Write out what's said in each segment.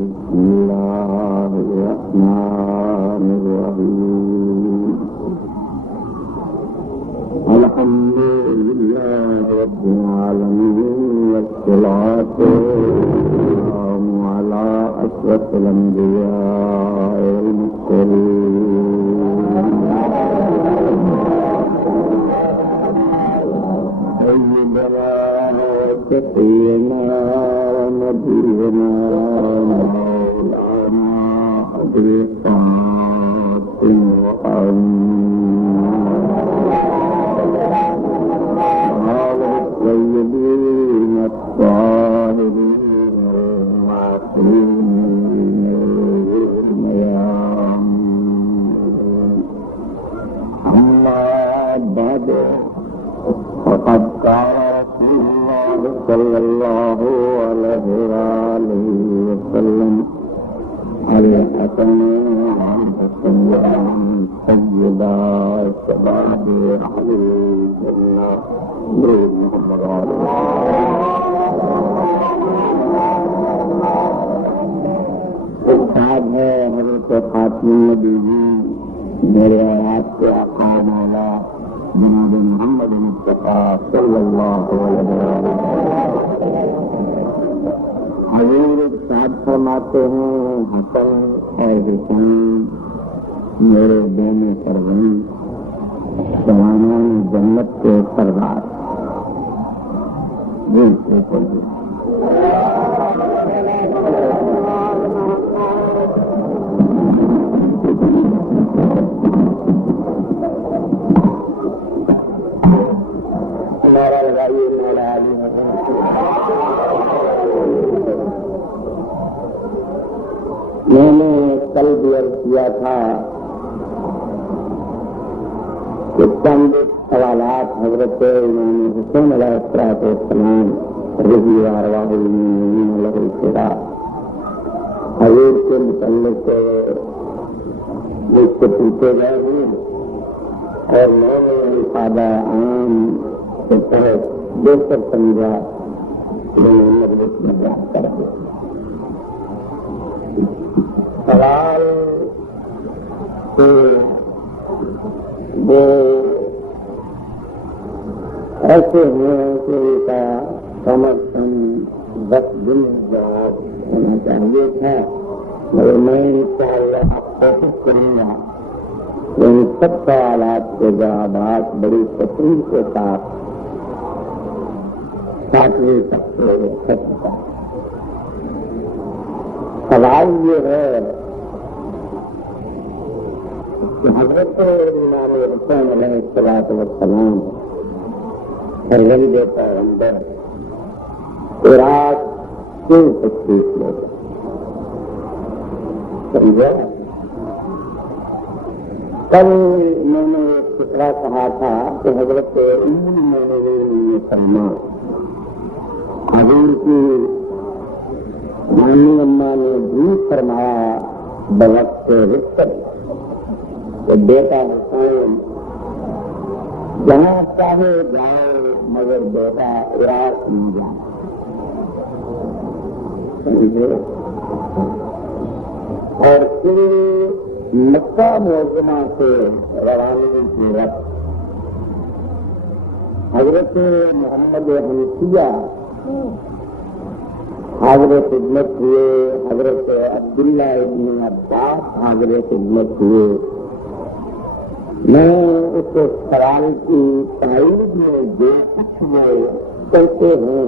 بسم الله الرحمن الرحيم الحمد لله رب العالمين والصلاة والسلام على أشرف الأنبياء والمرسلين سيدنا وشفيعنا ونبينا مولانا أبي القاسم الطيبين الطاهرين المعصومين الميامين أما بعد فقد قال رسول الله صلى الله عليه وآله وسلم الحسن سيدا شباب أهل الجنة نور محمد ارشاد ہے حضرت خاتم النبیین میرے آیات کے آقا مولا جناب محمد مصطفیٰ صلی اللہ علیہ وسلم حضور ارشاد فرماتے ہیں حسن اور حسین میرے دونوں سروروں جوانوں جنت کے سردار ہمارا لگائیے میرا علی میں نے کل بھی عرض کیا تھا کہ چند سوالات حضرت امام حسین علیہ السلام رضی اللہ عنہ حضور کے متعلق مجھ سے پوچھے گئے ہیں اور میں نے افادہ عام کے تحت بہتر سمجھا مجلس میں بیان کر دیا. سوال وہ ایسے ہیں کہ ان کا کم از کم 10 دن جواب ہونا چاہیے تھا مگر میں انشاءاللہ کوشش کروں گا کہ ان سب سوالات کے جوابات بڑی تفصیل کے ساتھ ساتویں تک سکتا. سوال یہ ہے کہ حضرت امام حسین علیہ السلام فرزند پیغمبر عراق کیوں تشریف لے گئے؟ سمجھا؟ کل میں نے ایک فکرہ کہا تھا کہ حضرت سلمان حضور کی نانی اماں نے بھی فرمایا بوقت رشتے کہ بیٹا حسین جہاں چاہے جاؤ مگر بیٹا عراق نہیں جانا. سمجھے؟ اور پھر مکہ معظمہ سے روانگی کی وقت حضرت محمد حنفیہ حاضر خدمت ہوئے، حضرت عبداللہ ابن عباس حاضر خدمت ہوئے. میں اس سوال کی تائید میں جو کچھ وہ کہتے ہیں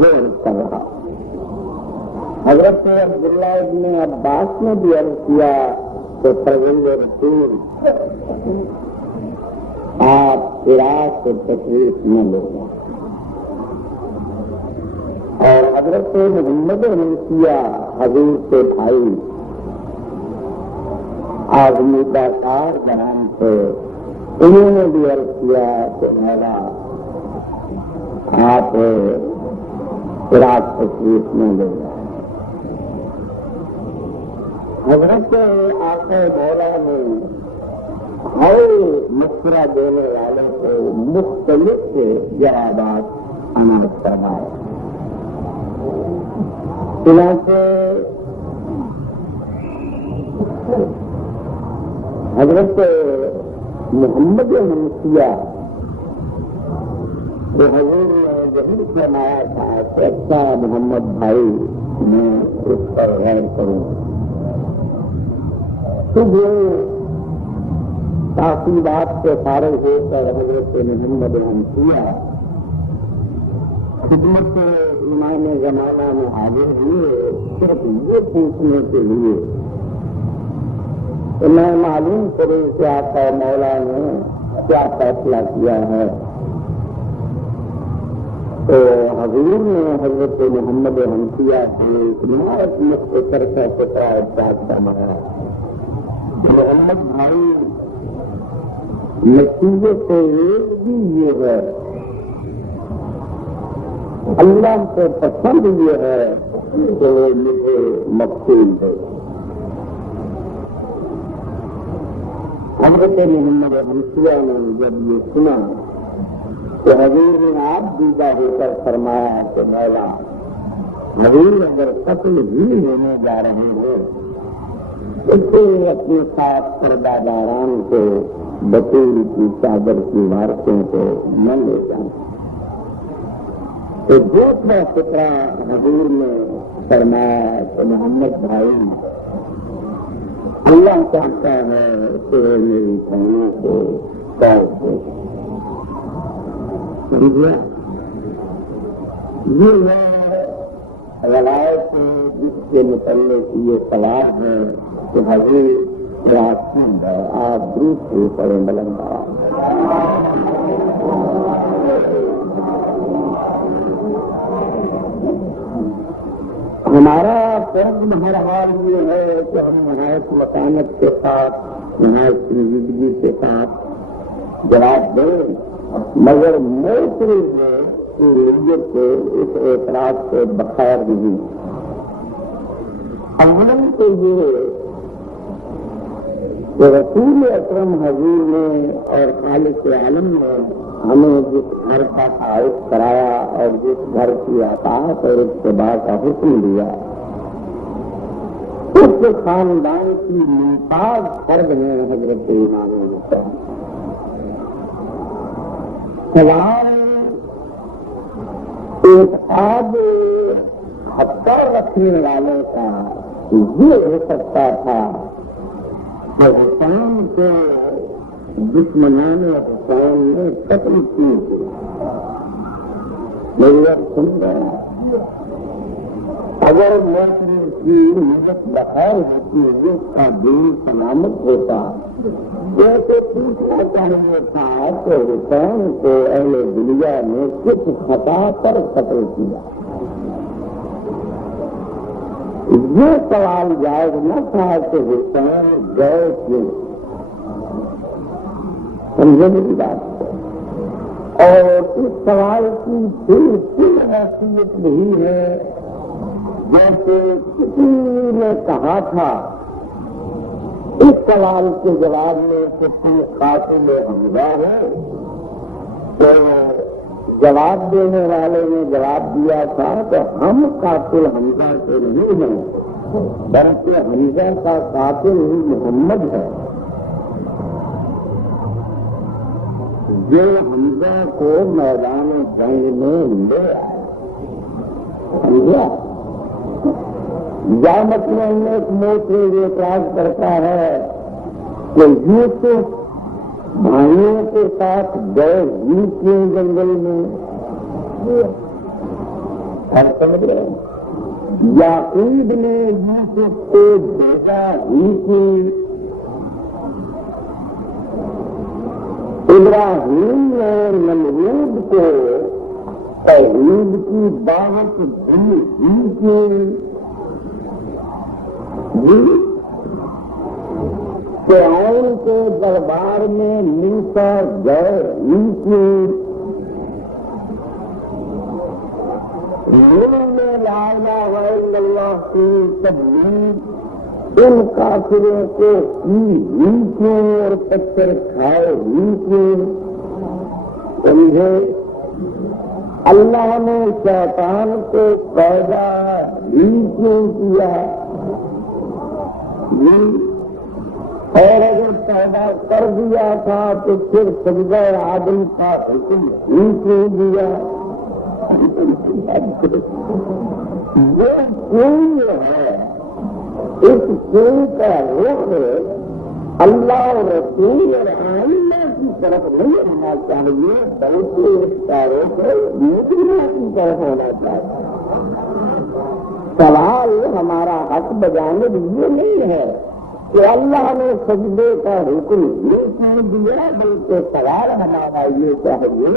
وہ کر رہا. حضرت عبداللہ ابن عباس نے بھی عرض کیا کہ فرزند رسول آپ عراق سے تشریف نہ لے جائیں. اور حضرت محمد حنفیہ حضور کے بھائی آزمیدہ کار جہان تھے، انہوں نے بھی عرض کیا کہ مولا آپ عراق تشریف نہ لے جائیں. حضرت آقا مولا نے ہر مشورہ دینے والوں کو مختلف جوابات عنایت فرمائے. چنانچہ حضرت محمد منشیہ جو حضور نے یہی فرمایا تھا کہ اچھا محمد بھائی میں اس پر غیر کروں، تو وہ تعصیبات سے فارغ ہو کر حضرت محمد منشیہ خدمت امام زمانہ میں حاضر ہوئے صرف یہ پوچھنے کے لیے کہ میں معلوم کروں کہ آپ کا مولا نے کیا فیصلہ کیا ہے۔ تو حضور نے حضرت محمد حنفیہ سے نہایت مختصر کا فکرہ ارشاد فرمایا، محمد بھائی نصیحت ایک بھی یہ ہے، اللہ کو پسند یہ ہے کہ وہ مجھے مقصود ہے۔ حضرت محمد حنفیہ نے جب یہ سنا کہ حضور نے آپ دیدہ ہو کر فرمایا کہ مولا حضور اگر قتل بھی ہونے جا رہے ہیں اسے اپنے ساتھ پردہ داران کو بطور کی چادر کی وارثوں کو نہ لے جائیں، تو دوسرا فکرہ حضور نے فرمایا کہ محمد بھائی اللہ چاہتا ہے کہ میری کہانی کو قید دے۔ سمجھا؟ یہ ہے روایت جس کے متعلق یہ سوال ہے کہ حضور راسن ہے، آپ درود سے پڑھیں بلند ہمارا فرض بہرحال یہ ہے کہ ہم نہایت مکانت کے ساتھ نہایت سنجیدگی کے ساتھ جواب دیں، مگر موثر ہے کہ نیت کو اس اعتراض سے بخیر نہیں۔ اولاً تو یہ کہ رسول اکرم حضور نے اور خالق عالم نے ہمیں جس گھر کا تعارف کرایا اور جس گھر کی اطاعت اور اتباع کا حکم دیا اس خاندان کی ممتاز فرد ہیں حضرت امام حسین۔ سوال اعتقاد حقہ رکھنے والوں کا یہ ہو سکتا تھا کہ حسین کے دشمنان حسین نے قتل کی، میری بات سن رہا اگر مسلم کی مدد بخیر ہوتی ہے اس کا دین سلامت ہوتا، جیسے پوچھنا چاہیے تھا کہ حسین کو اہل دنیا نے کس خطا پر قتل کیا۔ یہ سوال جائز نہ تھا کہ حسین گئے کیوں، سمجھے میری بات، اور اس سوال کی بالکل حیثیت نہیں ہے جیسے کسی نے کہا تھا اس سوال کے جواب میں کہ تم قاتل حمزہ ہے، تو جواب دینے والے نے جواب دیا تھا کہ ہم قاتل حمزہ سے نہیں ہیں بلکہ حمزہ کا قاتل محمد ہے، جو حمزہ کو میدان جنگ میں لے آئے۔ سمجھا؟ یا مطلب ایک موت یہ اعتراض کرتا ہے کہ یوسف بھائیوں کے ساتھ گئے ہی کیوں جنگل میں، سمجھ رہے ہیں؟ یعقوب نے یوسف کو بھیجا ہی کی، ابراہیم نے نمرود کو توحید کی دعوت دی ہی کی، فرعون کے دربار میں موسیٰ گئے ہی کی، لا الہ الا اللہ کی تبلیغ ان کافروں کو کی ہی کیوں اور پتھر کھائے ہی کیوں، سمجھے؟ اللہ نے شیطان کو پیدا ہی کیوں کیا؟ اور اگر پیدا کر دیا تھا تو پھر سجدہ آدم کا حکم ہی کیوں دیا؟ جو کیوں ہے اس کیوں کا رخ اللہ اور رسول اور آئینہ کی طرف نہیں ہونا چاہیے بلکہ اس کا رخ مدینہ کی طرف ہونا چاہیے۔ سوال ہمارا حق بجانب یہ نہیں ہے کہ اللہ نے سجدے کا حکم یہ کیوں دیا، بلکہ سوال ہمارا یہ چاہیے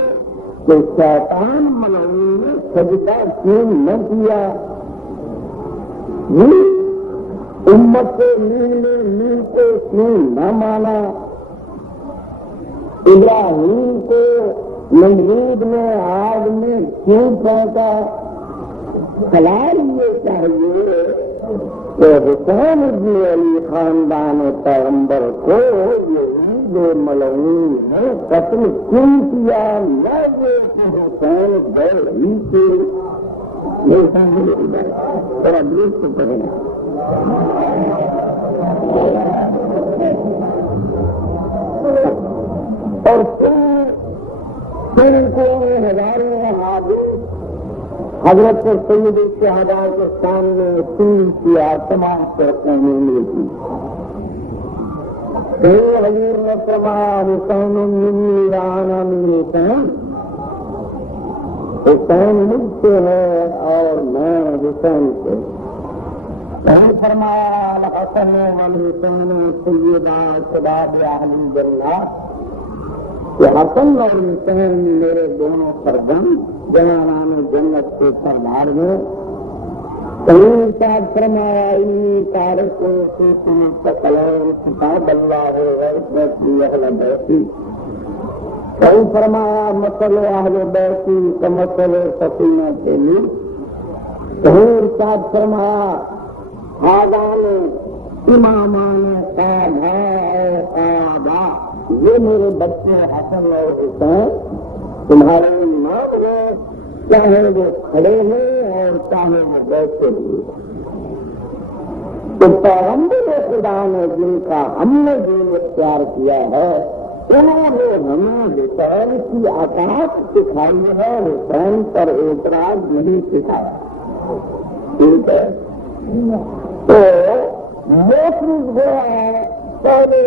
کہ شیطان ملعون نے سجدہ کیوں نہ کیا؟ امت نور کو کیوں نہ مانا؟ ابراہیم کو نمرود میں آگ میں کیوں پہنچا؟ سوال یہ چاہیے کہ حسین ابن علی خاندان پیغمبر کو یہی ملعون نے قتل کیوں کیا؟ نہ یہ کہ حسین غیر ہی تھے۔ تھوڑا درست پڑھنا۔ اور پھر کو ہزاروں حادث حضرت سید الشہداء کے سامنے اصول کیا، تمام فرقوں میں ملتی۔ حضور نے فرمایا حسین منی وانا من حسین، حسین مجھ سے ہے اور میں حسین سے۔ فرمایا الحسن والحسین سیدا شباب اہل الجنہ، کہ حسن اور حسین میرے دونوں سردن جوانان جنت کے سردار ہیں۔ کہیں ساتھ فرمایا انی تارک فیکم ثقلین کتاب اللہ وعصمتی اہل بیتی، کہیں فرمایا مثل اہل بیتی کمثل سفینۃ نوح، کہیں ساتھ فرمایا آدان امامان آبا، یہ میرے بچے حسن اور حسین تمہارے امام ہیں، چاہے وہ کھڑے ہیں اور چاہے وہ بیٹھے ہوئے۔ تو پیغمبر خدا نے جن کا ہم نے دین اختیار کیا ہے انہوں نے ہمیں حسین کی اطاعت سکھائی ہے، حسین پر اعتراض نہیں سکھایا۔ ٹھیک ہے، تو محفوظ ہوا ہے پہلے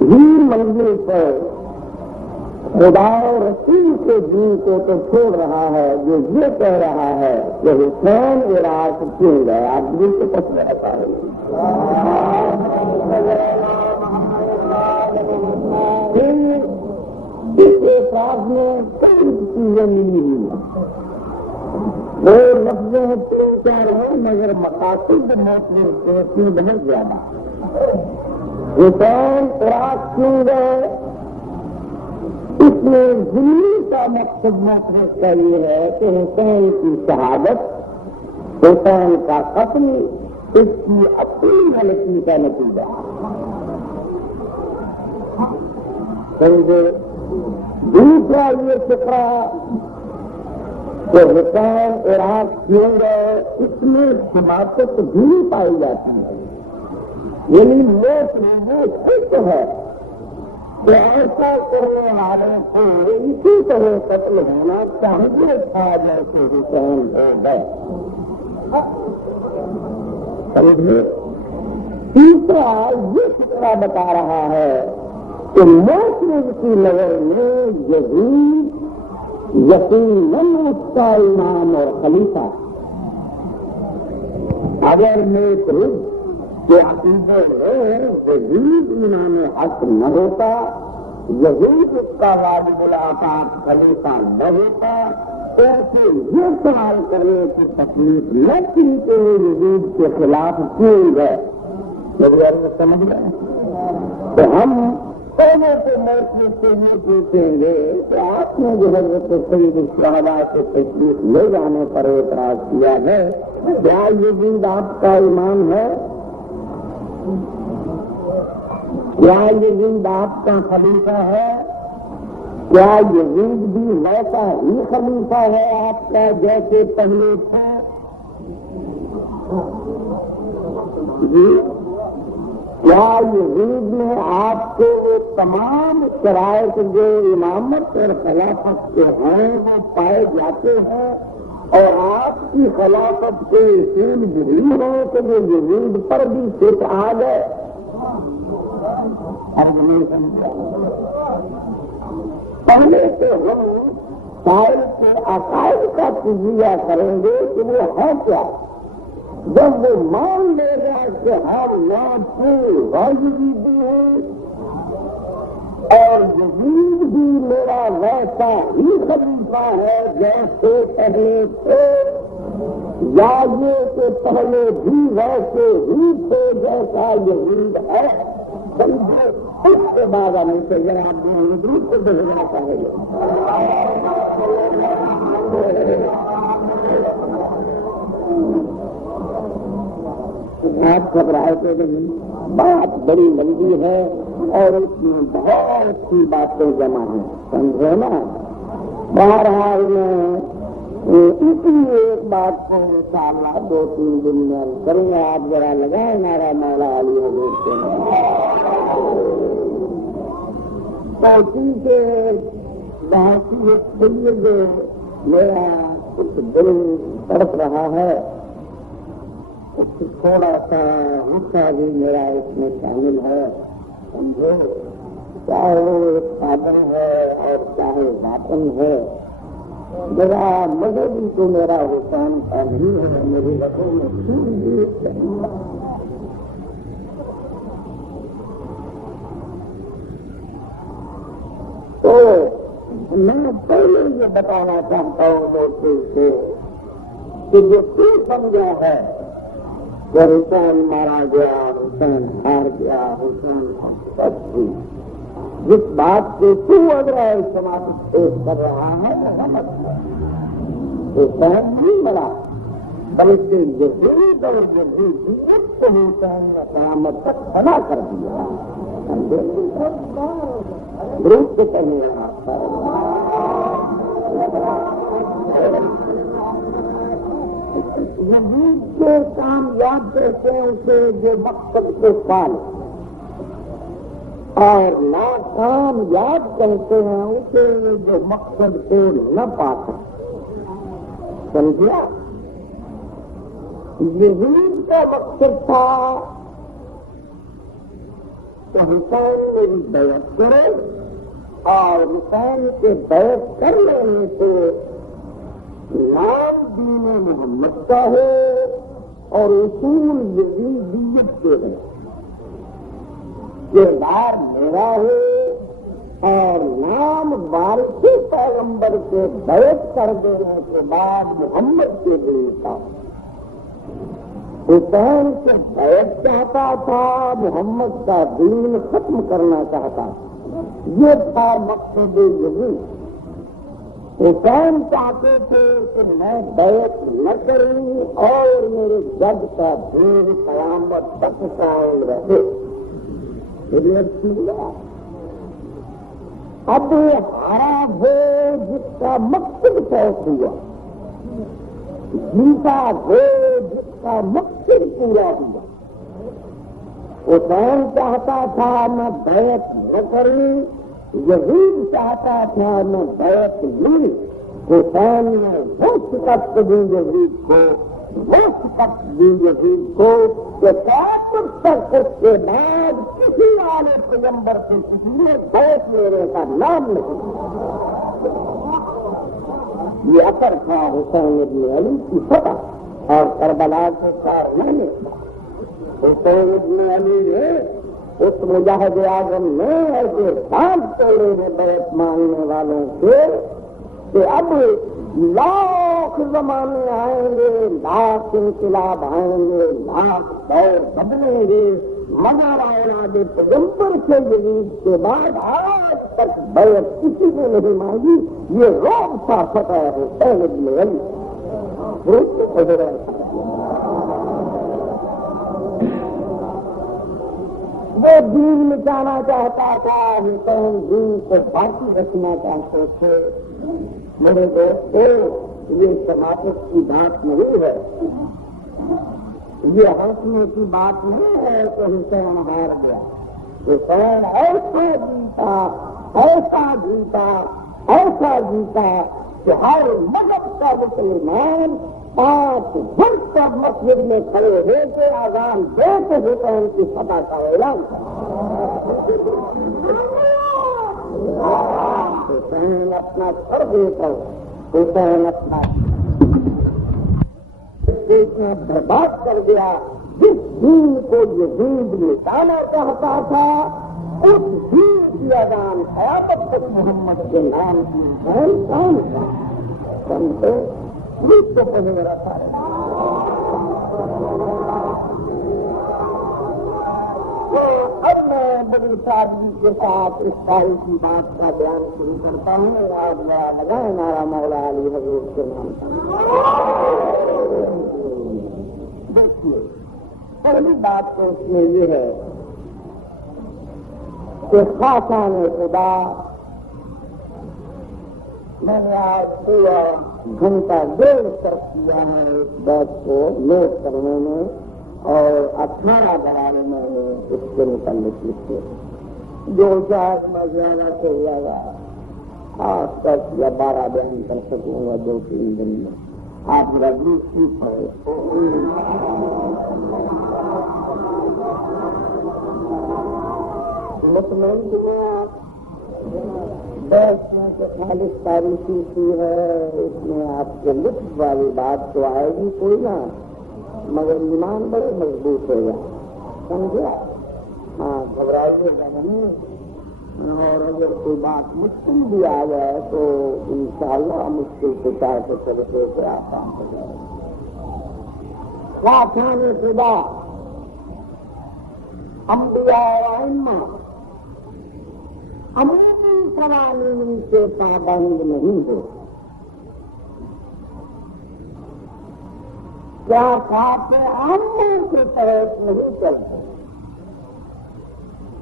ہی منزل پر خدا اور رسول کے دین کو تو چھوڑ رہا ہے، جو یہ کہہ رہا ہے کہ حسین عراق کیوں گئے، آپ دل کو پسند رہتا ہے۔ اس اعتراض میں کئی چیزیں ملی ہوئی، وہ لفظیں تین چار ہیں مگر مقاصد موت بہت زیادہ۔ حسین عراق کیوں گئے، اس میں ضمنی کا مقصد مطلب کا یہ ہے کہ حسین کی شہادت، حسین کا قتل اس کی اپنی غلطی کا نتیجہ۔ دوسرا یہ فکرہ کہ حسین عراق کیوں گئے، اس میں حماقت بھی پائی جاتی ہے، یعنی موت حق ہے کہ ایسا کرنے والے کو اسی طرح قتل ہونا چاہیے تھا جیسے حسین ہو گئے۔ سمجھے؟ تیسرا یہ فکرہ بتا رہا ہے کہ موت کی نظر میں یزید یقیناً اس کا امام اور خلیفہ، اگر میں کے عقیدے میں یزید امام حق نہ ہوتا، یزید اس کا واجب الاطاعت خلیفہ نہ ہوتا، ایسے یہ سوال کرنے کی تکلیف نہ کی کہ یزید کے خلاف کیوں گئے۔ میری عرض سمجھ گئے؟ تو ہم پہلے سے محفوظ سے یہ پوچھیں گے کہ آپ نے جو حضرت سید الشہداء سے تشریف لے جانے پر اعتراض کیا ہے، کیا یزید آپ کا امام ہے؟ کیا یزید آپ کا خلیفہ ہے؟ کیا یزید بھی ویسا ہی خلیفہ ہے آپ کا جیسے پہلے تھا؟ جی کیا یزید نے آپ کو وہ تمام شرائط جو امامت اور خلافت کے ہیں وہ پائے جاتے ہیں اور آپ کی خلافت کے اصول بھول ہو تو وہ یزید پر بھی فٹ آ گئے؟ پہلے سے ہم سائل کے عقائد کا تجزیہ کریں گے کہ وہ ہے کیا. جب وہ مان لے گا کہ ہم یزید ہیں اور یزید بھی میرا ویسا ہی خلیفہ ہے جیسے پہلے تھے، یا یہ کہ پہلے بھی ویسے ہی تھے جیسا یزید ہے، سمجھے اس کے بعد ہمیں سے ذرا آپ یزید کو بھیجنا چاہیں گے. آپ گھبرائے تھے نہیں، بات بڑی لمبی ہے اور اس میں بہت سی باتیں جمع ہیں، سمجھے نا. بہرحال میں اسی ایک بات کو انشاءاللہ 2-3 دن میں کریں گے. آپ ذرا لگائیں نعرہ مولا علی حضور کے بحثیت سید میرا کچھ دل تڑپ رہا ہے، تھوڑا سا غصہ بھی میرا اس میں شامل ہے. چاہے وہ ایک سادن ہے اور چاہے باطن ہے، میرا مذہبی تو میرا حسین کا نہیں ہے، میری رقم میں تو میں پہلے یہ بتانا چاہتا ہوں لوگوں سے کہ جو سمجھا ہے کہ حسین مارا گیا، حسین ہار گیا، حسین سب تھی، جس بات سے تو اگر سماج پیش کر رہا ہے حسین نہیں ملا، بلکہ یزید اور یزیدیت کو حسین نے قیامت تک فنا کر دیا. درست کرنے لگا. یزید کے کامیاب کہتے ہیں اسے جو مقصد کو پالے، اور ناکامیاب کہتے ہیں اسے جو مقصد کو نہ پا سکے. سمجھا؟ یزید کا مقصد تھا کہ حسین میری بیعت کرے، اور حسین کے بیعت کر لینے سے نام دین محمد کا ہو اور اصول یزیدیت کے ہیں، کردار میرا ہو اور نام وارث پیغمبر کے بیعت کر دینے کے بعد محمد کے دین کا. حسین سے بیعت چاہتا تھا، محمد کا دین ختم کرنا چاہتا تھا. یہ تھا مقصد یزید. حسین چاہتے تھے کہ میں بیعت نہ کروں اور میرے جد کا دین قیامت تک قائم رہے. اب ہارا ہو جس کا مقصد فوت ہوا، جیتا ہو جس کا مقصد پورا ہوا. حسین چاہتا تھا میں بیعت نہ کروں، یزید چاہتا تھا میں بیعت لوں. حسین نے وہ شکست دی یزید کو، وہ شکست دی یزید کو کہ قیامت تک اس کے بعد کسی والے پیغمبر سے کسی نے بیعت لینے کا نام نہیں. یہ اثر تھا حسین ابن علی کی فتح اور کربلا کے کارنامے. حسین ابن علی نے اس مجاہد اعظم نے ایسے بانٹ توڑے ہیں بیعت مانگنے والوں سے کہ اب لاکھ زمانے آئیں گے، لاکھ انقلاب آئیں گے، لاکھ دور بدلیں گے، مگر اولاد پیغمبر سے یزید کے بعد آج تک بیعت کسی نے نہیں مانگی. یہ روب تھا فتح حسین ابن علی. وہ دین مٹانا چاہتا تھا، حسین دین کو باقی رکھنا چاہتے تھے۔ میرے دوستو، یہ سماجت کی بات نہیں ہے، یہ ہنسنے کی بات نہیں ہے کہ حسین ہار گیا۔ حسین ایسا جیتا، ایسا جیتا، ایسا جیتا کہ ہر مذہب کا مسلمان 5 وقت تک مسجد میں کھڑے ہو کے اذان دے کے حسین کی فتح کا اعلان کرا۔ حسین اپنا سر دے کر، حسین اپنا اتنا برباد کر دیا۔ جس دین کو یزید مٹانا چاہتا تھا، اس دین کی اذان قیامت تک محمد کے نام کی کام کا سمجھو، اس کو پہلے میرا تھا۔ اب میں بڑی سادگی کے ساتھ اس تاریخی بات کا بیان شروع کرتا ہوں۔ آج میرا لگا ہمارا مولا علی حضور کے نام کا۔ دیکھیے، پہلی بات تو اس میں یہ ہے کہ خاصان خدا، میں نے آج پورا گھنٹہ 1.5 صرف کیا ہے اس بات کو نوٹ کرنے میں، اور 18 بڑھانے میں نے اس کے متعلق لکھے، جو شاید میں زیادہ سے زیادہ آج تک یا 12 بیان کر سکوں گا 2-3 دن میں۔ آپ رجی ٹھیک ہے، مطمئن دنیا بیٹھنے کے خالص تاریخی سی ہے، اس میں آپ کے لطف والی بات تو آئے گی کوئی نہ، مگر ایمان بڑے مضبوط ہو گیا، سمجھا؟ ہاں، گھبرائیے گا نہیں، اور اگر کوئی بات مشکل بھی آ جائے تو انشاءاللہ مشکل کو چاہ کے طریقے سے آسان ہو جائے گا۔ خاصان خدا، انبیاء و ائمہ عمومی قوانین سے پابند نہیں ہو، کیا خاص عاموں کے تحت نہیں چلتے،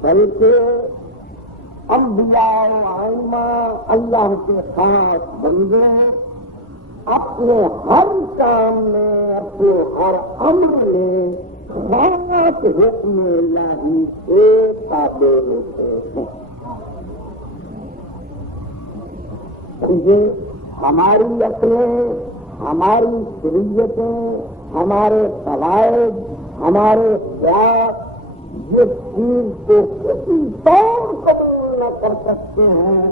بلکہ انبیاء و ائمہ اللہ کے خاص بندے اپنے ہر کام میں، اپنے ہر امر میں خاص حکم الہی سے تابع ہوتے ہیں۔ یہ ہماری عقلیں، ہماری شریعتیں، ہمارے قواعد، ہمارے خیال جس چیز کو کسی طور قبول نہ کر سکتے ہیں،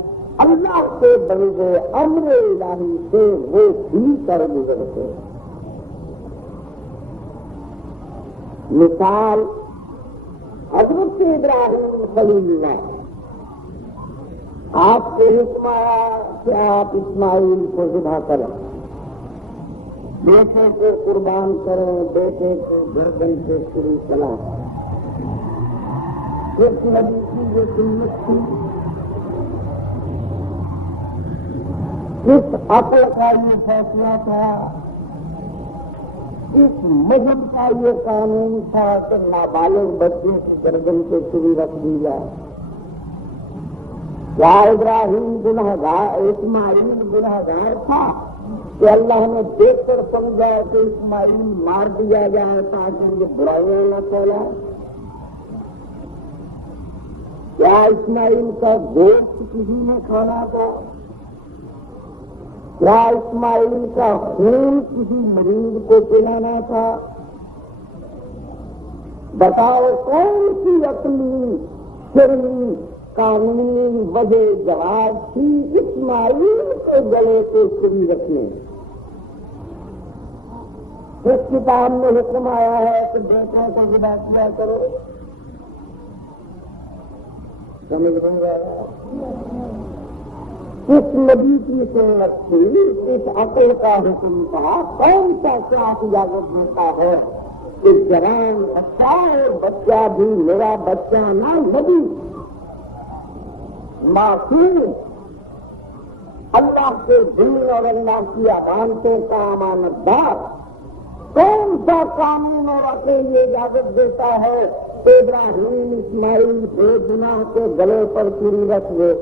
اللہ کے بندے امر الہی سے وہ بھی کر گزرتے ہیں۔ مثال حضرت ابراہیم خلیل اللہ، آپ کو حکم آیا کہ آپ اسماعیل کو ذبح کریں، بیٹے کو قربان کریں، بیٹے کو گردن سے شروع چلا۔ اس نبی کی یہ سنت تھی، اس عقل کا یہ فیصلہ تھا، اس مذہب کا یہ قانون تھا کہ نابالغ بچے کی گردن سے شروع رکھ دی جائے۔ کیا ابراہیم گنہگار، اسماعیل گنہگار تھا کہ اللہ نے دیکھ کر سمجھا کہ اسماعیل مار دیا جائے تاکہ یہ برائیاں نہ پھیلائے؟ کیا اسماعیل کا گوشت کسی نے کھانا تھا؟ کیا اسماعیل کا خون کسی مریض کو پلانا تھا؟ بتاؤ کون سی عقلی، شرعی، قانونی وجہ جواب تھی اسماعیل کے گلے کو چھری رکھنے؟ اس کتاب میں حکم آیا ہے کہ بیٹوں کو ذبح کیا کرو، سمجھ نہیں رہا؟ اس نبی کی سنت تھی، اس عقل کا حکم تھا۔ کون سا کیا اجازت دیتا ہے کہ جوان بچہ ہے، بچہ بھی میرا بچہ نہ، نبی معصوم اللہ کے دین اور اللہ کی امانتوں کا امانت دار، کون سا قانون اور عقل یہ اجازت دیتا ہے ابراہیم اسماعیل سے گناہ کے گلے پر چوری رکھ دے،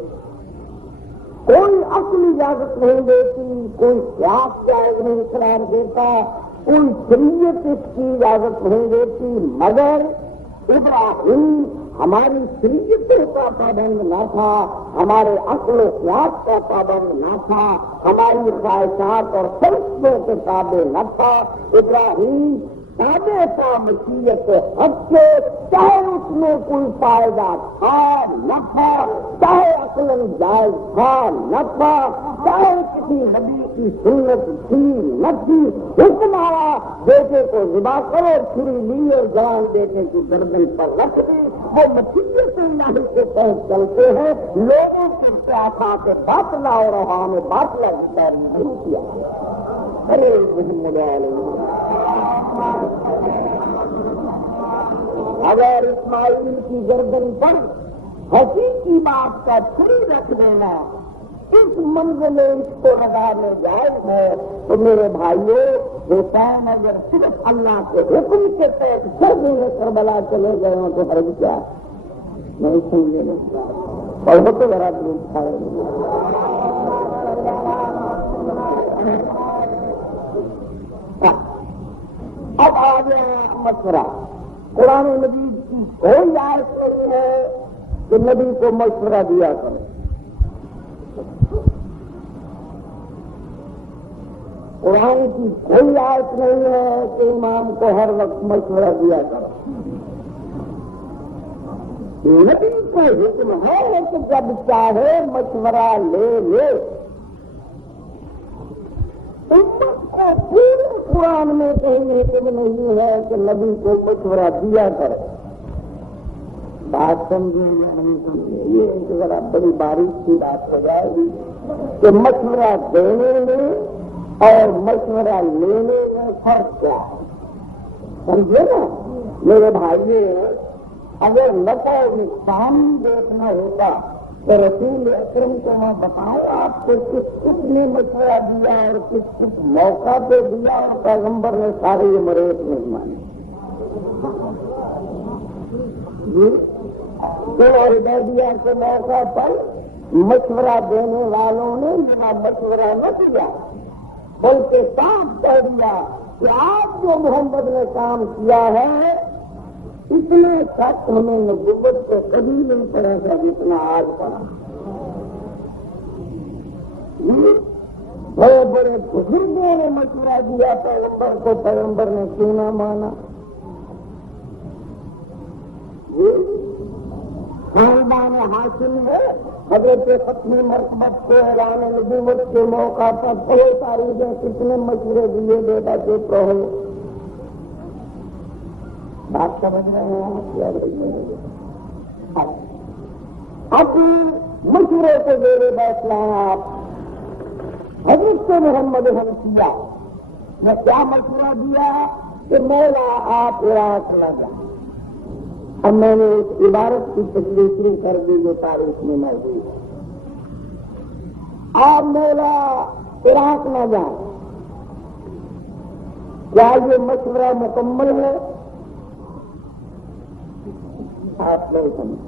کوئی عقل اجازت نہیں دیتی، کوئی قیاس جائز نہیں قرار دیتا، کوئی شریعت اس کی اجازت نہیں دیتی، مگر ابراہیم ہماری شریعتوں کا پابند نہ تھا، ہمارے عقل و قیاس کا پابند نہ تھا، ہماری خواہشات اور فلسفوں کے تابع نہ تھا۔ ابراہیم تابع تھا مشیت حق سے، چاہے اس میں کوئی فائدہ تھا نہ تھا، چاہے عقلاً جائز تھا نہ تھا، چاہے کسی نبی کی سنت تھی نہ تھی، حکم آیا بیٹے کو ذبح کرو، چھری لی اور جان بیٹے کی گردن پر رکھ دی، وہ مشیت الہی کے تحت چلتے ہیں۔ لوگوں کے پیاسا کے باطلا اور عوام باطلا کی پیروی نہیں کیا۔ ارے محمد علیہ اگر اسماعیل کی گردن پر حقیقی بات کا چھری رکھ دینا اس منزل اس کو رضا میں جائز ہے، تو میرے بھائیوں حسین اگر صرف اللہ کے حکم کے تحت سردی میں کربلا چلے گئے ہوں تو حرج کیا نہیں سمجھے گا، اور تو ذرا دور کھائے اب آ گیا مشورہ۔ قرآن مجید کی کوئی آیت نہیں ہے کہ نبی کو مشورہ دیا کرے، قرآن کی کوئی آیت نہیں ہے کہ امام کو ہر وقت مشورہ دیا کرے۔ نبی کا حکم ہے کہ جب چاہے مشورہ لے لے۔ امت کو پورے قرآن میں کہیں حکم نہیں ہے کہ نبی کو مشورہ دیا کرے۔ بات سمجھے یا نہیں سمجھے، یہ ایک ذرا بڑی باریک سی بات ہو جائے گی کہ مشورہ دینے میں اور مشورہ لینے میں فرق کیا ہے، سمجھے نا میرے بھائی۔ اگر نفع نقصان دیکھنا ہوتا تو رسول اکرم کو میں بتاؤں آپ کو کس نے مشورہ دیا اور کس موقع پہ دیا، اور پیغمبر نے سارے یہ مریض نہیں مانے جی۔ حدیبیہ کے موقع پر مشورہ دینے والوں نے میرا مشورہ نہ دیا، بلکہ صاف کہہ دیا کہ آپ جو محمد نے کام کیا ہے اتنے سخت ہمیں نبوت کو کبھی نہیں پڑا تھا جتنا آج پڑا۔ بڑے بڑے بزرگوں نے مشورہ دیا پیغمبر کو، پیغمبر نے کیوں نہ مانا؟ خاندان ہاشم میں حضرت ختم مرتبت کو اعلان نبوت کے موقع پر بڑے تاریخیں کتنے مشورے دیے، بیٹا چپ رہو۔ بات سمجھ رہے ہیں؟ اب مشورے کو میرے بیٹھنا ہے آپ۔ حضرت محمد حنفیہ نے کیا مشورہ دیا کہ مولا آپ عراق نہ جائیں۔ اب میں نے اس عبارت کی تشریح شروع کر دی جو تاریخ میں موجود ہے۔ آپ مولا عراق نہ جائیں، کیا یہ مشورہ مکمل ہے؟ آپ نہیں سمجھ،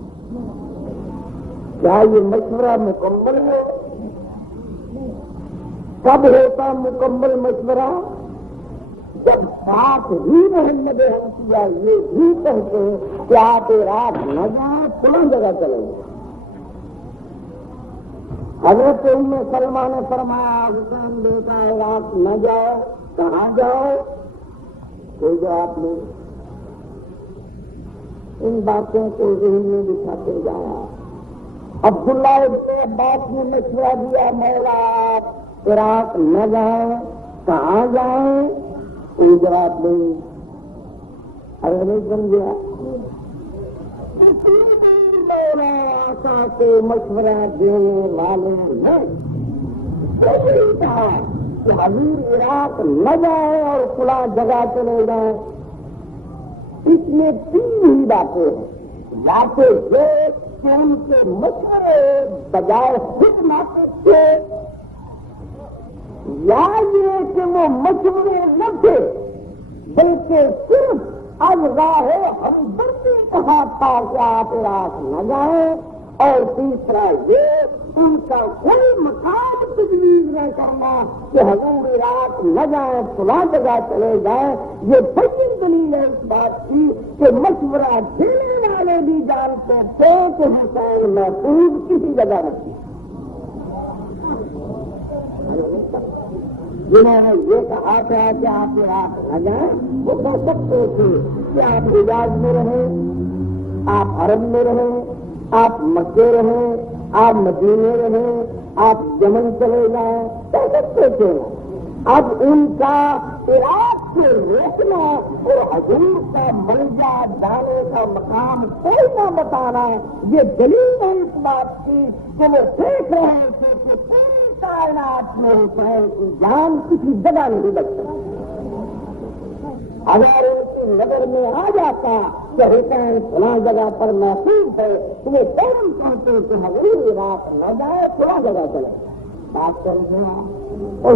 کیا یہ مشورہ مکمل ہے؟ کب ہوتا مکمل مشورہ؟ جب ساتھ ہی محمد حنفیہ یہ بھی کہتے کہ آپ عراق نہ جائیں، فلاں جگہ چلیں گے۔ حضرت ام سلمہ نے فرمایا حسین بیٹا عراق نہ جاؤ، کہاں جاؤ؟ کوئی جواب نہیں۔ ان باتوں کو ذہن میں بٹھاتے جایا۔ عبداللہ ابن عباس نے مشورہ دیا مولا آپ عراق نہ جائیں، کہاں جائیں؟ کوئی جواب نہیں۔ اگر نہیں سمجھا مولا آقا کے مشورہ دینے والے نے کہا کہ حضور عراق نہ جائیں اور فلاں جگہ چلے جائیں۔ اس میں تین ہی باتیں ہیں، یا تو یہ کہ ان کے مشورے بجائے خود ناقص تھے، یا یہ کہ وہ مشورے نہ تھے بلکہ صرف از راہ ہمدردی کہا تھا کہ آپ عراق نہ جائیں، اور تیسرا یہ ان کا کوئی مقام تجویز نہ کرنا کہ حضور عراق نہ جائیں، فلاں جگہ چلے جائیں۔ یہ بڑی دلیل ہے اس بات کی کہ مشورہ دینے والے بھی جانتے تھے کہ حسین محفوظ کسی جگہ نہیں۔ جنہوں نے یہ کہا تھا کہ آپ عراق نہ جائیں، وہ کہہ سکتے تھے کہ آپ حجاز میں رہیں، آپ حرم میں رہیں، آپ مکے رہیں، آپ مدینے رہیں، آپ یمن چلے جائیں، کہہ سکتے تھے۔ اب ان کا عراق سے روکنا اور حضور کا ملجا جانے کا مقام کوئی نہ بتانا، یہ دلیل ہے اس بات کی کہ وہ دیکھ رہے تھے کہ پوری کائنات میں حسین کی جان کسی جگہ نہیں بچ سکتی۔ اگر ان کی نظر میں آ جاتا کہ حسین فلاں جگہ پر محفوظ ہے تو وہ فوراً کہتے کہ حضور عراق نہ جائے، فلاں جگہ چلے۔ بات کر دیا اور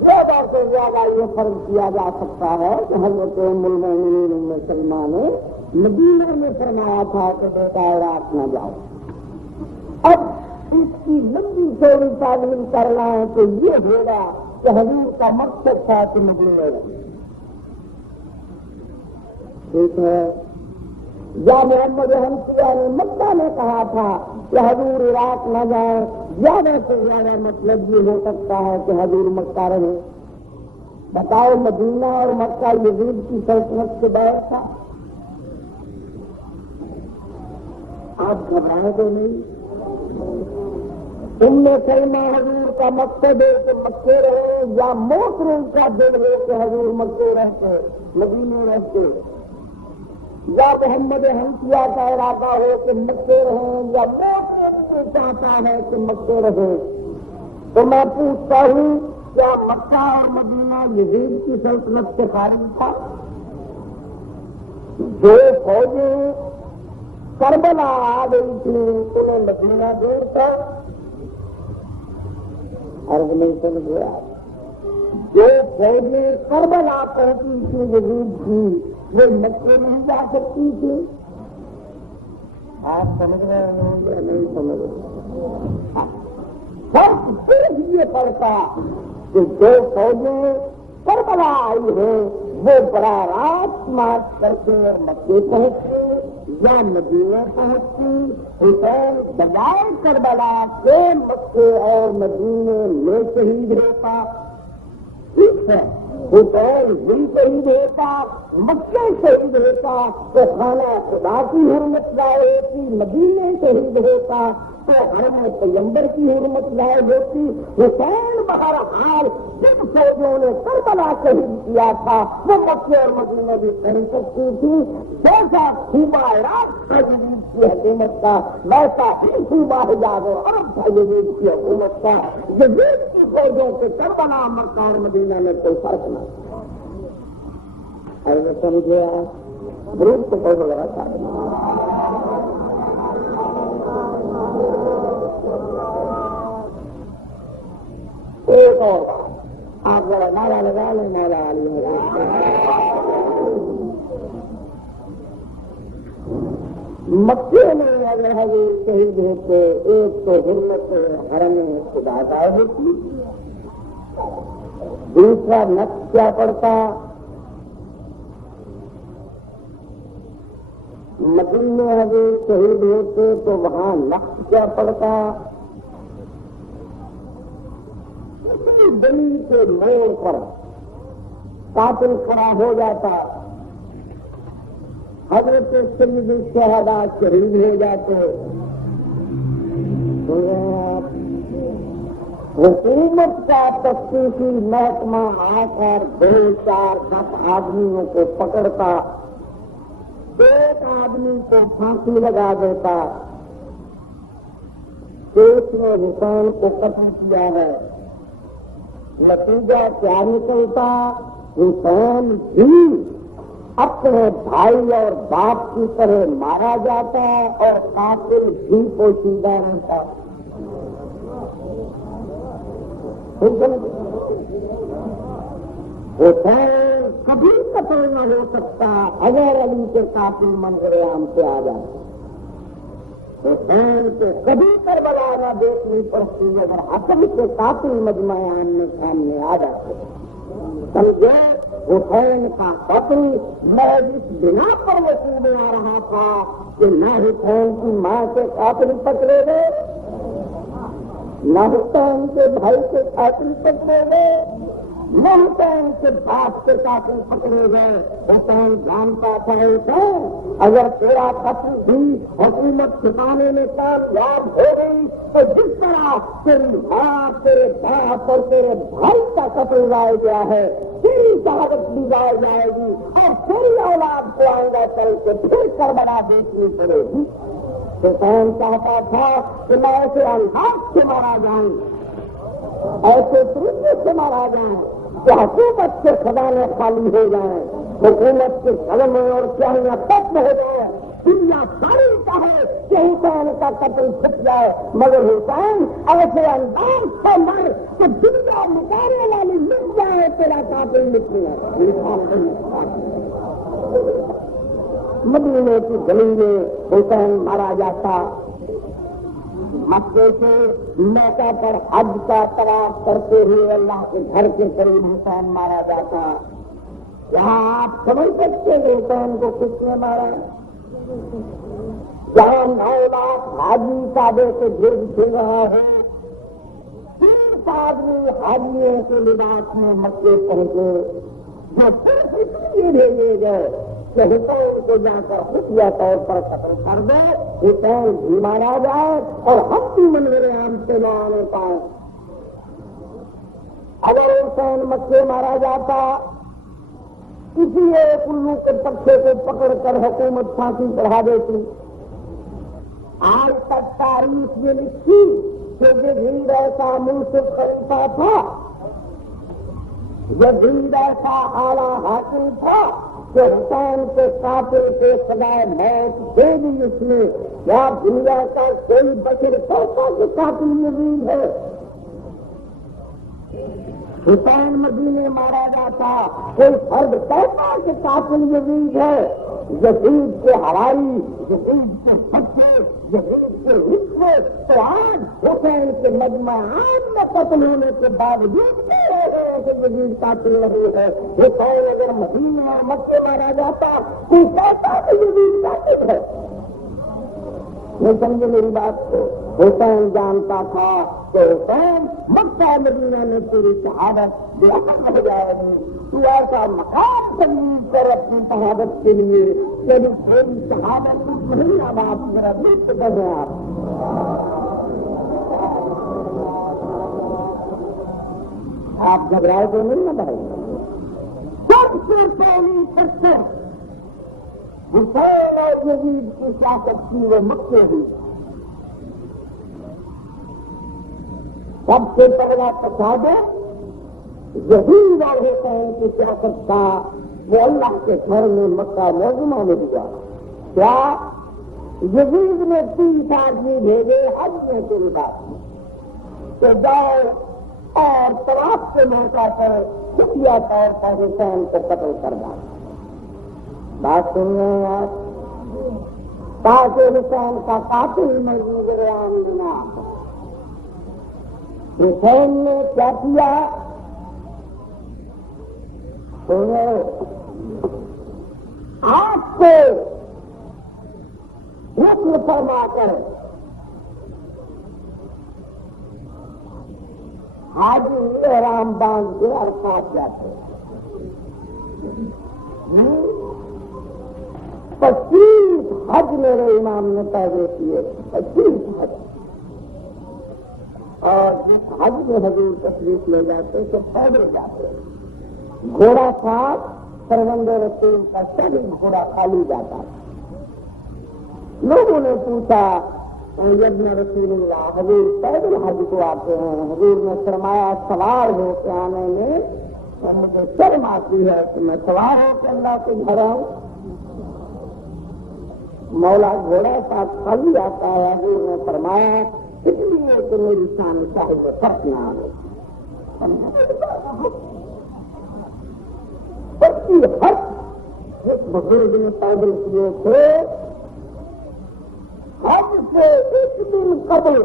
زیادہ سے زیادہ یہ فرض کیا جا سکتا ہے کہ حضرت ام المؤمنین ام سلمہ نے مدینہ میں فرمایا تھا کہ بیٹا عراق نہ جاؤ۔ اب اس کی لمبی چوڑی تعلیم کرنا ہے تو یہ ہوگا کہ حضور کا مقصد تھا کہ مدینے رہے، ٹھیک ہے۔ یا محمد حنفیہ نے مکہ میں کہا تھا کہ حضور عراق نہ جائے، زیادہ سے زیادہ مطلب یہ ہو سکتا ہے کہ حضور مکہ رہے۔ بتاؤ مدینہ اور مکہ یزید کی سلطنت کے دور تھا، آپ گھبرائے تو نہیں؟ ان میں سلمہ حضور کا مقصد ہے کہ مکے رہے، یا موت روم کا دل ہے کہ حضور مکے رہتے مدینے رہتے، یا محمد حنفیہ کا ارادہ ہو کہ مکے رہیں، یا موت روم یہ چاہتا ہے کہ مکے رہے۔ تو میں پوچھتا ہوں کیا مکہ اور مدینہ یزید کی سلطنت سے خارج تھا؟ جو فوجیں کربلا آ گئی تھی انہیں مدینہ دور تھا، عرض نہیں سمجھ گیا۔ جو فوجیں کربلا پہنچی تھی یزید کی وہ مکے نہیں جا سکتی تھی۔ آپ سمجھ رہے ہیں یا نہیں سمجھ رہے؟ فرق صرف یہ پڑتا کہ جو فوجیں کربلا آئی ہیں وہ براہ راست مارچ کرتے اور مکے پہنچتے یا مدینہ پہنچتی۔ حسین بجائے کربلا کے مکے اور مدینے میں شہید ہوتا، ٹھیک ہے۔ حسین دل شہید ہوتا، مکے شہید ہوتا تو خانہ خدا کی حرمت ظاہر ہوتی، مدینے شہید ہوتا تو حرم پیغمبر کی حرمت ظاہر ہوتی۔ حسین بہرحال جن فوجوں نے کربلا شہید کیا تھا وہ مکے اور مدینے بھی کر سکتی تھی۔ جیسا صوبہ عراق تھا یزید کی حکومت کا، ویسا ہی صوبہ حجاز اور عرب تھا یزید کی حکومت کا۔ یزید کی فوجوں سے کربلا مکہ اور مدینہ میں کوئی فرق نہ ایسے سمجھے آپ گروپ کو بہت بڑا تھا۔ ایک اور آپ ذرا نعرہ لگا لیں، نعرہ علی مکے میں اگر حضور شہید ہوتے ایک تو حرمت حرم خدا ظاہر ہوتی، دوسرا نقص کیا پڑتا، مدینے میں حضور شہید ہوتے تو وہاں نقص کیا پڑتا، دلی کے موڑ پر قاتل کھڑا ہو جاتا، حضرت سید الشہداء شہید ہو جاتے۔ حکومت کا تفتیشی محکمہ آ کر 2-4-10 آدمیوں کو پکڑتا، ایک آدمی کو پھانسی لگا دیتا کہ اس نے حسین کو قتل کیا ہے۔ نتیجہ کیا نکلتا؟ حسین بھی اپنے بھائی اور باپ کی طرح مارا جاتا اور قاتل بھی پوشیدہ رہتا۔ حسین کبھی قتل نہ ہو سکتا اگر علی کے قاتل منظر عام سے آ جائے. حسین کو کبھی کربلا نہ دیکھنی پڑتی اگر حسن کے قاتل مجمع عام میں سامنے آ جاتے. سمجھے حسین کا قتل محض اس بنا پر وصول میں آ رہا تھا کہ نہ حسین کی ماں کے قاتل پکڑے گئے نہ حسین کے بھائی کے قاتل پکڑے گئے نہ حسین کے باپ کے قاتل پکڑے گئے. حسین جانتا تھا حسین اگر تیرا قتل بھی حکومت چھپانے میں کامیاب ہو گئی تو جس طرح تیری ماں تیرے باپ اور تیرے بھائی کا قتل لائے گیا ہے تیری شہادت بھی لائی جائے گی اور تیری اولاد کو آئندہ چل کے پھر کربلا دیکھنی پڑے گی. حسین چاہتا تھا کہ میں ایسے انداز سے مارا جاؤں ایسے طریقے سے مارا جائیں کہ حکومت کے خزانے خالی ہو جائیں حکومت کے قلمیں اور چاہیاں ختم ہو جائیں دنیا ساری چاہے کہ حسین کا قتل چھپ جائے مگر حسین ایسے انداز سے مر کہ دنیا مکانے والی مل جائے تیرا قاتل نکلے. مدینے کی گلی میں حسین مارا جاتا. مکے سے مکہ پر حج کا طواف کرتے ہوئے اللہ کے گھر کے قریب حسین مارا جاتا. یہاں آپ سمجھ سکتے ہیں حسین کو کس نے مارا. جہاں 9 لاکھ حاجی کعبے کے گرد پھر رہا ہے 30 آدمی حاجیوں کے لباس میں مکے پہنچے جو صرف اس لیے بھیجے گئے کہ حسین کو جا کر خفیہ طور پر قتل کر دے حسین بھی مارا جائے اور ہم بھی منظر عام سے نہ آنے پائے. اگر حسین مکے مارا جاتا کسی ایک الو کے پکے کو پکڑ کر حکومت پھانسی چڑھا دیتی. آج تک تاریخ میں لکھی کہ یزید ایسا منصف خلیفہ تھا یزید ایسا اعلیٰ حاکم تھا کہ حسین کے قاتل کے سزائے موت دے دی اس نے. کیا دنیا کا کوئی بشر کہتا کہ قاتل یزید ہے. حسین مدینے مارا جاتا کوئی فرد کہتا کہ قاتل یزید ہے. یزید کے ہوائی یزید کے بچے یزید کے حصے تو آج حسین کے مجمع عام میں قتل ہونے کے باوجود کہہ رہے ہیں کہ یزید قاتل نہیں ہے. حسین اگر مدینے اور مکے مارا جاتا کوئی کہتا کہ یزید قاتل ہے. نہیں سمجھے میری بات کو. حسین جانتا تھا کہ حسین مکہ مدینہ میں تیری شہادت بے اثر ہو جائے گی. تو ایسا مقام تجویز کر اپنی شہادت کے لیے تیری تھوڑی شہادت نہیں. اب آپ میرا لطف کر رہے ہیں. آپ گھبرائے تو نہیں نہ بھائی. سب سے پہلی شخص حسین اور یزید کی سیاست کی وہ مکے ہوئی. سب سے پہلا تصادم یزید اور حسین کی سیاست کا وہ اللہ کے گھر میں مکہ معظمہ میں ہوا. کیا یزید نے 30 آدمی بھیجے حج میں کے لباس کہ جاؤ اور طواف کے موقع پر خفیہ طور پر حسین کو قتل کرنا. بات سن رہے ہیں آپ. تاکہ حسین کا قاتل منظر عام بنا. حسین نے کیا کیا آپ کو حکم فرما کر حاجی احرام باندھ کے عرفات جاتے. 25 حج میرے امام نے پیدا کیے. 25 حج. اور جس حج میں حضور تشریف لے جاتے تو پیدل جاتے. گھوڑا ساتھ سرگند رسول کا سب گھوڑا خالی جاتا. لوگوں نے پوچھا ابن رسول اللہ حضور پیدل حج کو آتے ہیں. حضور نے فرمایا سوار ہو کے آنے میں اور مجھے شرم آتی ہے کہ میں سوار ہو کے اللہ کے گھر آؤں. مولا گھوڑا ساتھ خالی آتا ہے. حضور نے فرمایا اس لیے کہ میری شان صاحب فرق نہ آئے. کی حد جس بزرگ نے پیدل کیے تھے، حج سے ایک دن قبل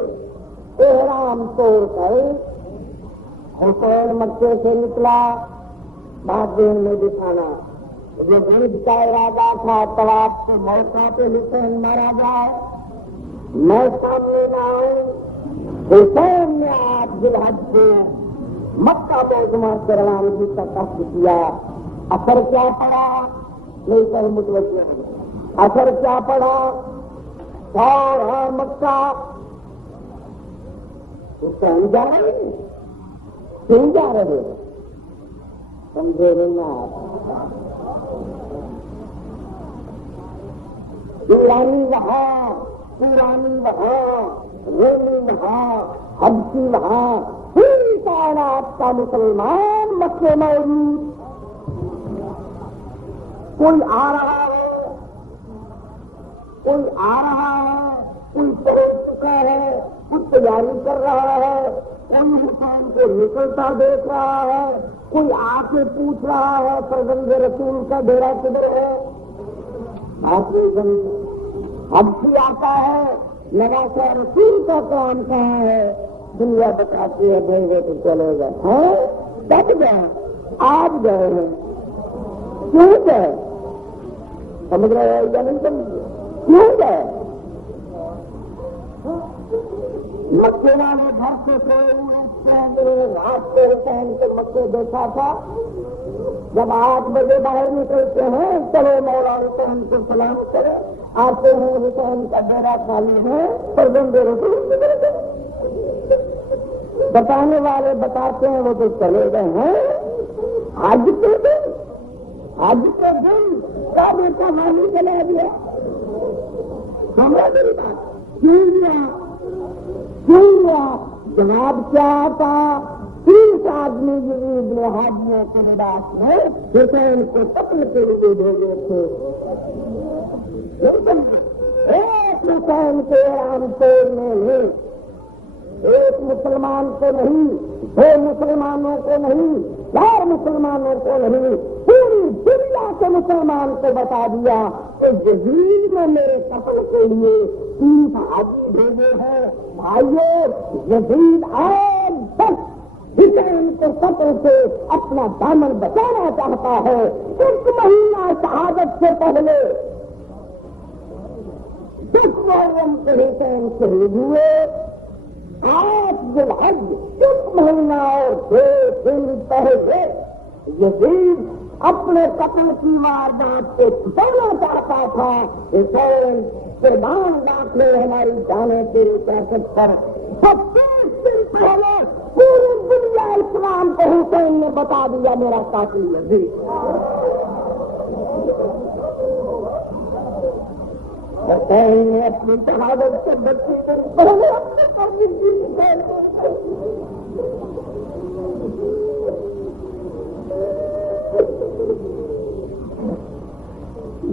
احرام توڑ کر حسین مکے سے نکلا، بعد دن میں دکھانا جو غریب کا ارادہ تھا طواف کے موقع پہ حسین مارا جائے، میں سامنے نہ آؤں۔ حسین نے آپ ذوالحج کو مکہ معظمہ سے روانگی کا قصد کیا۔ اثر کیا پڑا؟ نہیں کہیں متوجہ ہے، اثر کیا پڑا؟ سارا مکہ حسین جا رہے ہیں، کیوں جا رہے ہیں سمجھے نہیں آپ؟ ایرانی وہاں، پورانی وہاں، رومی وہاں، حبشی وہاں، پوری کائنات کا مسلمان مکے موجود۔ کوئی آ رہا ہے، کوئی آ رہا ہے، کوئی پہنچ چکا ہے، کوئی تیاری کر رہا ہے، کوئی حسین کو نکلتا دیکھ رہا ہے، کوئی آ کے پوچھ رہا ہے فرزند رسول کا ڈیرا کدھر ہے؟ آپ اب بھی آتا ہے نواسا رسول کا کام کہاں ہے؟ دنیا بتاتی ہے بھائی وہ تو چلے گئے، تب گئے، آج گئے ہیں، کیوں گئے؟ سمجھ رہے یا نہیں سمجھے؟ کیوں گئے؟ مکے والے گھر سے سوئے ہوئے رات کو حسین کے مکے دیکھا تھا، جب 8 بجے باہر نکلتے ہیں چلو مولا حسین کو سلام کرے، آتے ہیں حسین کا ڈیرا خالی ہے، فرزند رسول بتانے والے بتاتے ہیں وہ تو چلے گئے ہیں۔ آج کے دن کعبے کا مانی چلا دیا، میری بات کیوں ہوا؟ جواب کیا تھا؟ 30 آدمی یزید نے حاجیوں کے لباس میں حسین کو قتل کے لیے بھیجے تھے۔ ایک حسین کے احرام توڑنے میں ایک مسلمان کو نہیں، 2 مسلمانوں کو نہیں، 4 مسلمانوں کو نہیں، پوری دنیا کے مسلمان کو بتا دیا کہ یزید نے میرے قتل کے لیے 30 حاجی بھیجے ہیں۔ بھائیو، یزید آج تک حسین کو قتل سے اپنا دامن بچانا چاہتا ہے۔ 1 مہینہ شہادت سے پہلے 10 محرم کے حسین شہید ہوئے، 8 ذوالحج 1 مہینہ اور 2 دن پہلے یزید اپنے قتل کی واردات کو چھپانا چاہتا تھا۔ حسین قربان داخلے ہماری جانیں تیری سیاست پر، 25 دن پہلے پوری دنیا اسلام کو حسین نے بتا دیا میرا قاتل یزید۔ حسین نے اپنی شہادت سے 32 دن پہلے اپنے قاتل کی نکال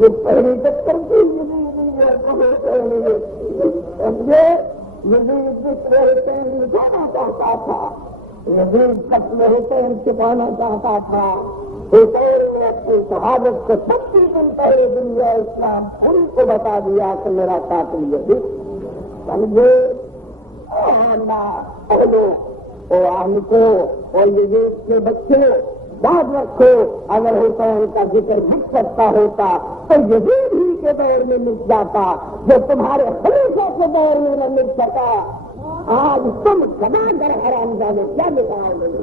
یہ پہلی چکر کی سمجھے، یزید جس حسین نکالنا چاہتا تھا، یزید قتل حسین چھپانا چاہتا تھا۔ حسین نے اپنی شہادت سے 25 دن پہلے دنیا اسلام پوری کو بتا دیا کہ میرا قاتل یزید۔ سمجھے؟ پہلو اور آم کو اور یزید کے بچے یاد رکھو، اگر حسین کا ذکر مٹ سکتا ہوتا تو یزید ہی کے دور میں مٹ جاتا، جو تمہارے خلیفہ کے دور میں نہ مٹ سکا۔ آج تم سدا کر حرامزادے کیا نکال دیں گے؟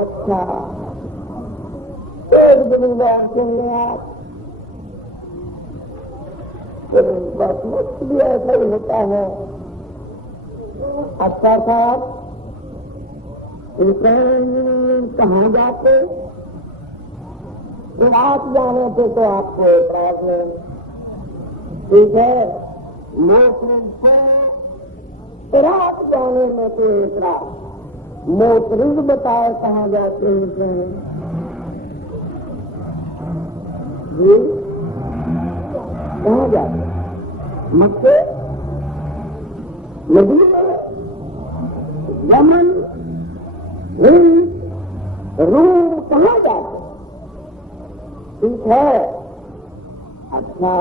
اچھا، ایک دن سن لیں آپ، بس وقت بھی ایسا ہی ہوتا ہے۔ اچھا صاحب، حسین کہاں جاتے؟ آپ جانے تھے تو آپ کو اعتراض نہیں، ٹھیک ہے، موتری سے عراق جانے میں تو اعتراض، موترز بتائے کہاں جاتے ہیں؟ جی کہاں جاتے؟ مکے، مدینے، یمن، ہند، روم، کہاں جاتے؟ ٹھیک ہے. اچھا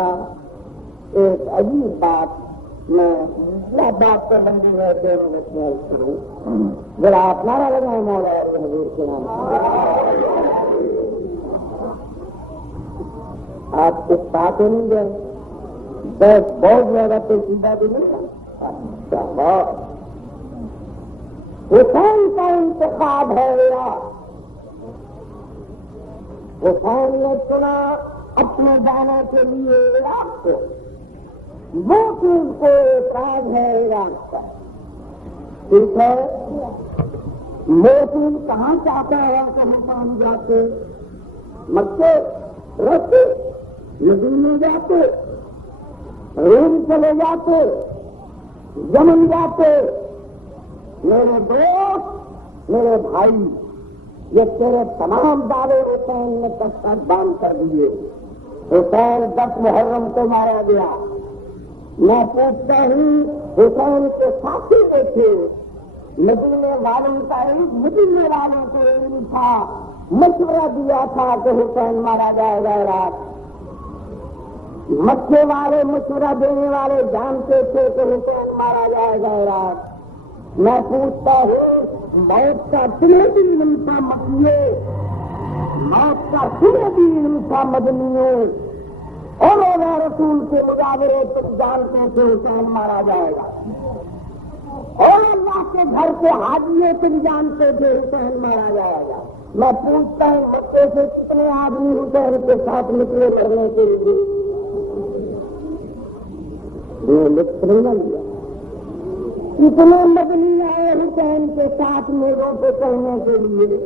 ایک عجیب بات میں بات تو بندی ہے دونوں میں کروں ذرا آپ نعرہ لگائیں مولا علی حضور کے نام. آپ کچھ باتیں نہیں گئے بس بہت زیادہ پیچیدہ بھی نہیں. حسین کا انتخاب ہے یا حسین نے چنا اپنے جانے کے لیے عراق کو؟ وہ چیز کو راز ہے عراق کا. ٹھیک ہے. موسم کہاں چاہتا ہے کہ ہم جاتے؟ مکے رہتے، مدینے جاتے، روم چلے جاتے، یمن جاتے. میرے دوست، میرے بھائی، یہ تیرے تمام دعوے حسین نے دستک بند کر دیے. حسین 10 محرم کو مارا گیا. میں پوچھتا ہوں حسین کے ساتھی دیکھے، مدینے والوں کا مدینے والوں کو علم تھا، مشورہ دیا تھا کہ حسین مارا جائے گا عراق. مکے والے مشورہ دینے والے جانتے تھے کہ حسین مارا جائے گا عراق. میں پوچھتا ہوں موت کا تمہیں بھی علم تھا مکیے، موت کا تمہیں بھی علم تھا مدنیوں، اور رسول کے مجاورے تم جانتے تھے حسین مارا جائے گا، اور اللہ کے گھر کے حاجیے تم جانتے تھے حسین مارا جائے گا. میں پوچھتا ہوں مکے سے کتنے آدمی حسین کے ساتھ نکلے مرنے کے لیے؟ یہ لکھ نہیں لیا. کتنے مدنی آئے حسین کے ساتھ میروں کو کہنے کے لیے؟